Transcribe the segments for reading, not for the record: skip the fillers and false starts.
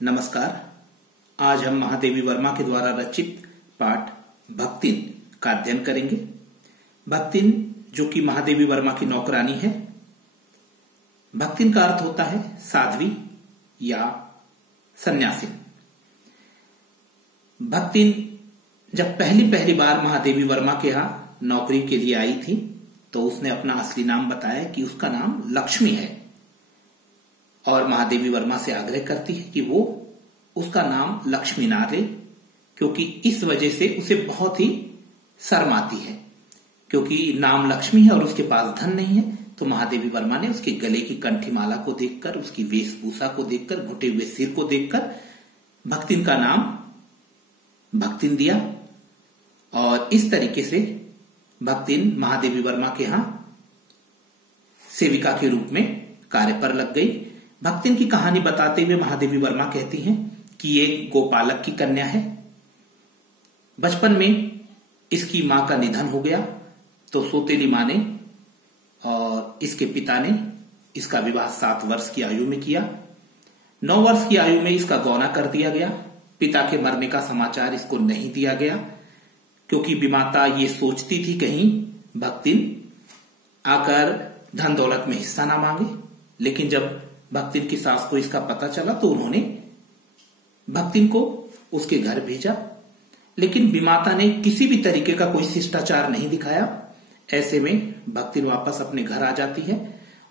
नमस्कार। आज हम महादेवी वर्मा के द्वारा रचित पाठ भक्तिन का अध्ययन करेंगे। भक्तिन जो कि महादेवी वर्मा की नौकरानी है। भक्तिन का अर्थ होता है साध्वी या सन्यासी। भक्तिन जब पहली बार महादेवी वर्मा के यहाँ नौकरी के लिए आई थी तो उसने अपना असली नाम बताया कि उसका नाम लक्ष्मी है और महादेवी वर्मा से आग्रह करती है कि वो उसका नाम लक्ष्मी ना ले, क्योंकि इस वजह से उसे बहुत ही शर्म आती है, क्योंकि नाम लक्ष्मी है और उसके पास धन नहीं है। तो महादेवी वर्मा ने उसके गले की कंठी माला को देखकर, उसकी वेशभूषा को देखकर, घुटे हुए सिर को देखकर भक्तिन का नाम भक्तिन दिया और इस तरीके से भक्तिन महादेवी वर्मा के यहां सेविका के रूप में कार्य पर लग गई। भक्तिन की कहानी बताते हुए महादेवी वर्मा कहती हैं कि ये गोपालक की कन्या है। बचपन में इसकी मां का निधन हो गया तो सौतेली मां ने और इसके पिता ने इसका विवाह 7 वर्ष की आयु में किया। 9 वर्ष की आयु में इसका गौना कर दिया गया। पिता के मरने का समाचार इसको नहीं दिया गया, क्योंकि विमाता ये सोचती थी कहीं भक्तिन आकर धन दौलत में हिस्सा ना मांगे। लेकिन जब भक्तिन की सास को इसका पता चला तो उन्होंने भक्तिन को उसके घर भेजा, लेकिन विमाता ने किसी भी तरीके का कोई शिष्टाचार नहीं दिखाया। ऐसे में भक्तिन वापस अपने घर आ जाती है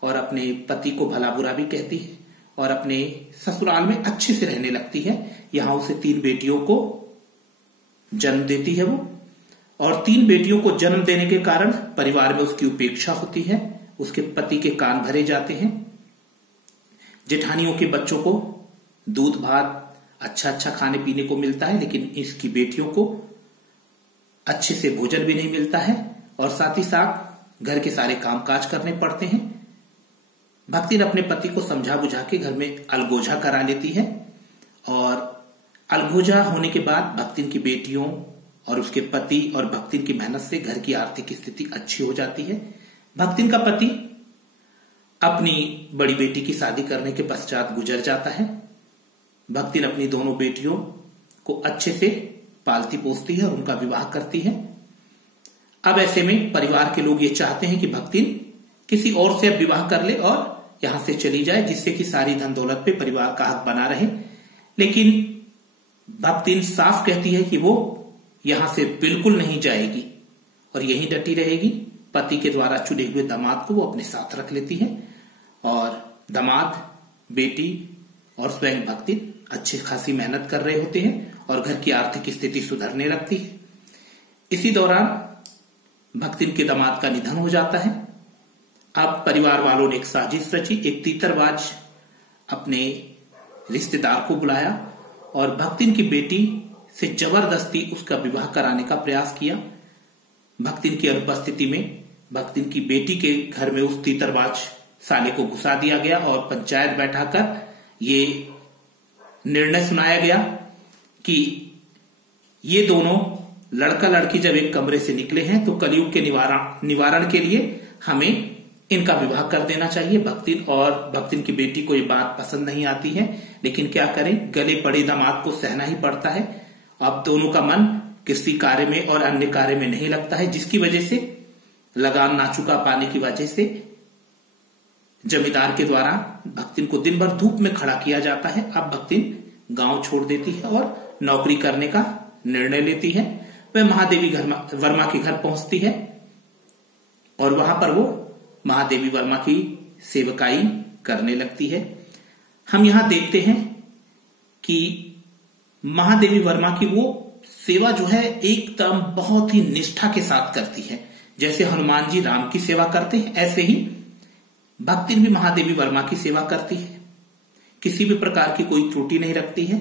और अपने पति को भला बुरा भी कहती है और अपने ससुराल में अच्छे से रहने लगती है। यहां उसे 3 बेटियों को जन्म देती है वो, और 3 बेटियों को जन्म देने के कारण परिवार में उसकी उपेक्षा होती है। उसके पति के कान भरे जाते हैं। जेठानियों के बच्चों को दूध भात अच्छा खाने पीने को मिलता है, लेकिन इसकी बेटियों को अच्छे से भोजन भी नहीं मिलता है और साथ ही साथ घर के सारे कामकाज करने पड़ते हैं। भक्तिन अपने पति को समझा बुझा के घर में अलगोजा करा लेती है और अलगोजा होने के बाद भक्तिन की बेटियों और उसके पति और भक्तिन की मेहनत से घर की आर्थिक स्थिति अच्छी हो जाती है। भक्तिन का पति अपनी बड़ी बेटी की शादी करने के पश्चात गुजर जाता है। भक्तिन अपनी दोनों बेटियों को अच्छे से पालती पोसती है और उनका विवाह करती है। अब ऐसे में परिवार के लोग ये चाहते हैं कि भक्तिन किसी और से विवाह कर ले और यहां से चली जाए, जिससे कि सारी धन दौलत पे परिवार का हक बना रहे। लेकिन भक्तिन साफ कहती है कि वो यहां से बिल्कुल नहीं जाएगी और यहीं डटी रहेगी। पति के द्वारा चुने हुए दामाद को वो अपने साथ रख लेती है और दामाद, बेटी और स्वयं भक्तिन अच्छी खासी मेहनत कर रहे होते हैं और घर की आर्थिक स्थिति सुधरने लगती है। इसी दौरान भक्तिन के दामाद का निधन हो जाता है। अब परिवार वालों ने एक साजिश रची। एक तीतरबाज अपने रिश्तेदार को बुलाया और भक्तिन की बेटी से जबरदस्ती उसका विवाह कराने का प्रयास किया। भक्तिन की अनुपस्थिति में भक्तिन की बेटी के घर में उस तीतरबाज साले को घुसा दिया गया और पंचायत बैठाकर ये निर्णय सुनाया गया कि ये दोनों लड़का लड़की जब एक कमरे से निकले हैं तो कलयुग के निवारण के लिए हमें इनका विवाह कर देना चाहिए। भक्तिन और भक्तिन की बेटी को ये बात पसंद नहीं आती है, लेकिन क्या करें, गले पड़े दामाद को सहना ही पड़ता है। अब दोनों का मन किसी कार्य में और अन्य कार्य में नहीं लगता है, जिसकी वजह से लगान ना चुका पाने की वजह से जमींदार के द्वारा भक्तिन को दिन भर धूप में खड़ा किया जाता है। अब भक्तिन गांव छोड़ देती है और नौकरी करने का निर्णय लेती है। वह महादेवी वर्मा के घर पहुंचती है और वहां पर वो महादेवी वर्मा की सेवकाई करने लगती है। हम यहां देखते हैं कि महादेवी वर्मा की वो सेवा जो है एकदम बहुत ही निष्ठा के साथ करती है। जैसे हनुमान जी राम की सेवा करते हैं, ऐसे ही भक्तिन भी महादेवी वर्मा की सेवा करती है। किसी भी प्रकार की कोई त्रुटि नहीं रखती है।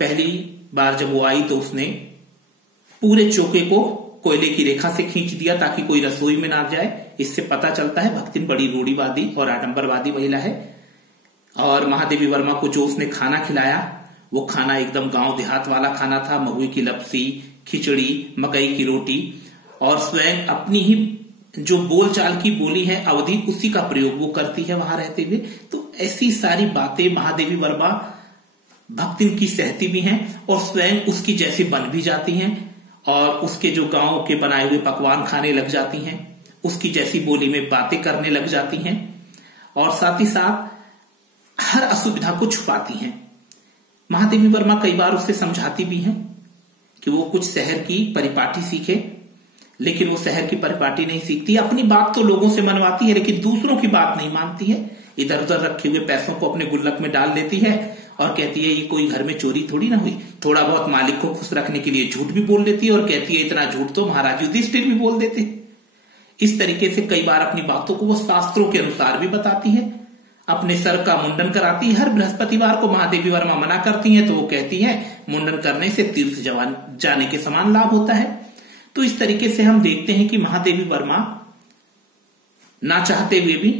पहली बार जब वो आई तो उसने पूरे चौके को कोयले की रेखा से खींच दिया ताकि कोई रसोई में ना जाए। इससे पता चलता है भक्तिन बड़ी रूढ़िवादी और आडंबरवादी महिला है। और महादेवी वर्मा को जो उसने खाना खिलाया वो खाना एकदम गांव देहात वाला खाना था। महुए की लपसी, खिचड़ी, मकई की रोटी और स्वयं अपनी ही जो बोलचाल की बोली है अवधि, उसी का प्रयोग वो करती है वहां रहते हुए। तो ऐसी सारी बातें महादेवी वर्मा भक्तिन की सहती भी हैं और स्वयं उसकी जैसी बन भी जाती हैं और उसके जो गांव के बनाए हुए पकवान खाने लग जाती हैं, उसकी जैसी बोली में बातें करने लग जाती हैं और साथ ही साथ हर असुविधा को छुपाती हैं। महादेवी वर्मा कई बार उससे समझाती भी हैं कि वो कुछ शहर की परिपाटी सीखे, लेकिन वो शहर की परिपाटी नहीं सीखती। अपनी बात तो लोगों से मनवाती है लेकिन दूसरों की बात नहीं मानती है। इधर उधर रखे हुए पैसों को अपने गुल्लक में डाल देती है और कहती है ये कोई घर में चोरी थोड़ी ना हुई। थोड़ा बहुत मालिक को खुश रखने के लिए झूठ भी बोल देती है और कहती है इतना झूठ तो महाराज युधिष्ठिर भी बोल देते। इस तरीके से कई बार अपनी बातों को वो शास्त्रों के अनुसार भी बताती है। अपने सर का मुंडन कराती है। हर बृहस्पतिवार को महादेवी वर्मा मना करती हैं तो वो कहती है मुंडन करने से तीर्थ जाने के समान लाभ होता है। तो इस तरीके से हम देखते हैं कि महादेवी वर्मा ना चाहते हुए भी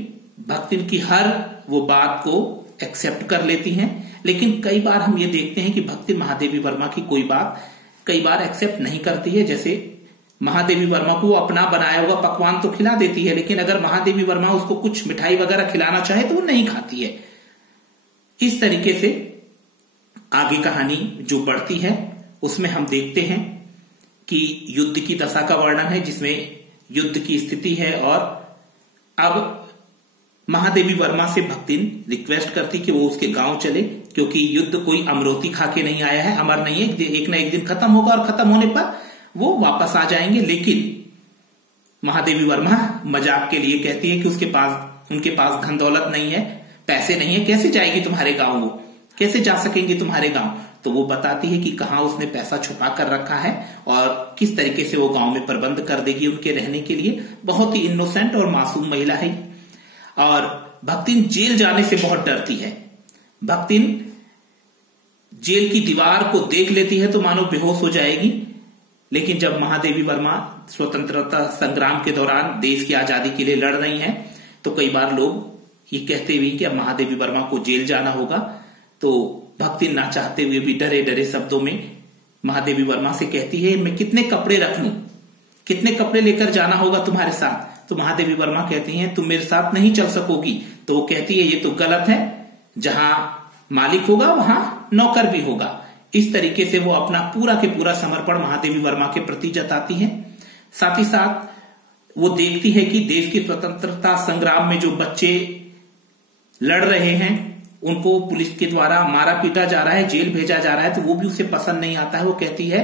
भक्तिन की हर वो बात को एक्सेप्ट कर लेती हैं। लेकिन कई बार हम ये देखते हैं कि भक्तिन महादेवी वर्मा की कोई बात कई बार एक्सेप्ट नहीं करती है। जैसे महादेवी वर्मा को अपना बनाया हुआ पकवान तो खिला देती है, लेकिन अगर महादेवी वर्मा उसको कुछ मिठाई वगैरह खिलाना चाहे तो वो नहीं खाती है। इस तरीके से आगे कहानी जो बढ़ती है उसमें हम देखते हैं कि युद्ध की दशा का वर्णन है, जिसमें युद्ध की स्थिति है और अब महादेवी वर्मा से भक्तिन रिक्वेस्ट करती कि वो उसके गांव चले, क्योंकि युद्ध कोई अमरोती खा के नहीं आया है, अमर नहीं है, एक ना एक दिन खत्म होगा और खत्म होने पर वो वापस आ जाएंगे। लेकिन महादेवी वर्मा मजाक के लिए कहती है कि उनके पास धन दौलत नहीं है, पैसे नहीं है, कैसे जाएगी तुम्हारे गांव, वो कैसे जा सकेंगे तुम्हारे गांव। तो वो बताती है कि कहां उसने पैसा छुपा कर रखा है और किस तरीके से वो गांव में प्रबंध कर देगी उनके रहने के लिए। बहुत ही इनोसेंट और मासूम महिला है। और भक्तिन जेल जाने से बहुत डरती है। भक्तिन जेल की दीवार को देख लेती है तो मानो बेहोश हो जाएगी। लेकिन जब महादेवी वर्मा स्वतंत्रता संग्राम के दौरान देश की आजादी के लिए लड़ रही हैं तो कई बार लोग ये कहते हुए कि अब महादेवी वर्मा को जेल जाना होगा, तो भक्तिन ना चाहते हुए भी डरे डरे शब्दों में महादेवी वर्मा से कहती है मैं कितने कपड़े रख लूं, कितने कपड़े लेकर जाना होगा तुम्हारे साथ। तो महादेवी वर्मा कहती हैं तुम मेरे साथ नहीं चल सकोगी। तो वो कहती है ये तो गलत है, जहां मालिक होगा वहां नौकर भी होगा। इस तरीके से वो अपना पूरा के पूरा समर्पण महादेवी वर्मा के प्रति जताती है। साथ ही साथ वो देखती है कि देश की स्वतंत्रता संग्राम में जो बच्चे लड़ रहे हैं उनको पुलिस के द्वारा मारा पीटा जा रहा है, जेल भेजा जा रहा है, तो वो भी उसे पसंद नहीं आता है। वो कहती है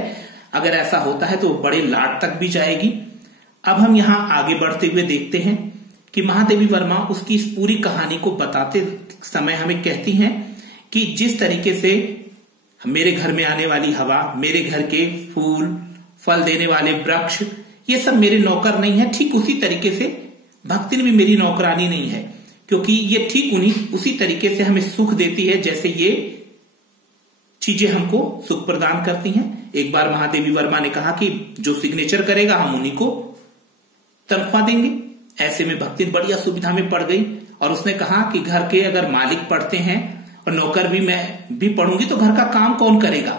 अगर ऐसा होता है तो बड़े लाड तक भी जाएगी। अब हम यहां आगे बढ़ते हुए देखते हैं कि महादेवी वर्मा उसकी इस पूरी कहानी को बताते समय हमें कहती हैं कि जिस तरीके से मेरे घर में आने वाली हवा, मेरे घर के फूल फल देने वाले वृक्ष, ये सब मेरे नौकर नहीं है, ठीक उसी तरीके से भक्तिन भी मेरी नौकरानी नहीं है, क्योंकि ये ठीक उसी तरीके से हमें सुख देती है जैसे ये चीजें हमको सुख प्रदान करती हैं। एक बार महादेवी वर्मा ने कहा कि जो सिग्नेचर करेगा हम उन्हीं को तनख्वाह देंगे। ऐसे में भक्तिन बड़ी असुविधा में पड़ गई और उसने कहा कि घर के अगर मालिक पढ़ते हैं और नौकर भी मैं भी पढ़ूंगी तो घर का काम कौन करेगा।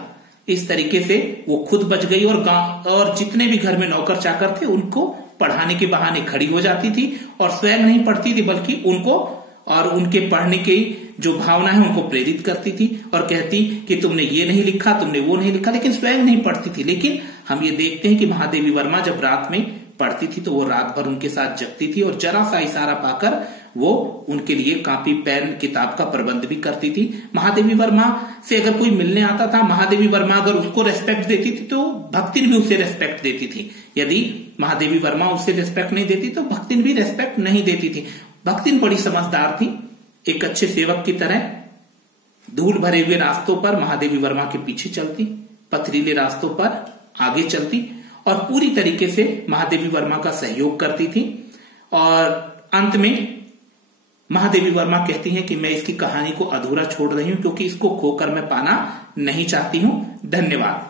इस तरीके से वो खुद बच गई और जितने भी घर में नौकर चाकर थे उनको पढ़ाने के बहाने खड़ी हो जाती थी और स्वयं नहीं पढ़ती थी बल्कि उनको और उनके पढ़ने की जो भावना है उनको प्रेरित करती थी और कहती कि तुमने ये नहीं लिखा, तुमने वो नहीं लिखा, लेकिन स्वयं नहीं पढ़ती थी। लेकिन हम ये देखते हैं कि महादेवी वर्मा जब रात में पढ़ती थी तो वो रात भर उनके साथ जगती थी और जरा सा इशारा पाकर वो उनके लिए कॉपी पेन किताब का प्रबंध भी करती थी। महादेवी वर्मा से अगर कोई मिलने आता था, महादेवी वर्मा अगर उसको रेस्पेक्ट देती थी तो भक्तिन भी उसे रेस्पेक्ट देती थी। यदि महादेवी वर्मा उसे रेस्पेक्ट नहीं देती तो भक्तिन भी रेस्पेक्ट नहीं देती थी। भक्तिन बड़ी समझदार थी, एक अच्छे सेवक की तरह धूल भरे हुए रास्तों पर महादेवी वर्मा के पीछे चलती, पथरीले रास्तों पर आगे चलती और पूरी तरीके से महादेवी वर्मा का सहयोग करती थी। और अंत में महादेवी वर्मा कहती हैं कि मैं इसकी कहानी को अधूरा छोड़ रही हूं क्योंकि इसको खोकर मैं पाना नहीं चाहती हूं। धन्यवाद।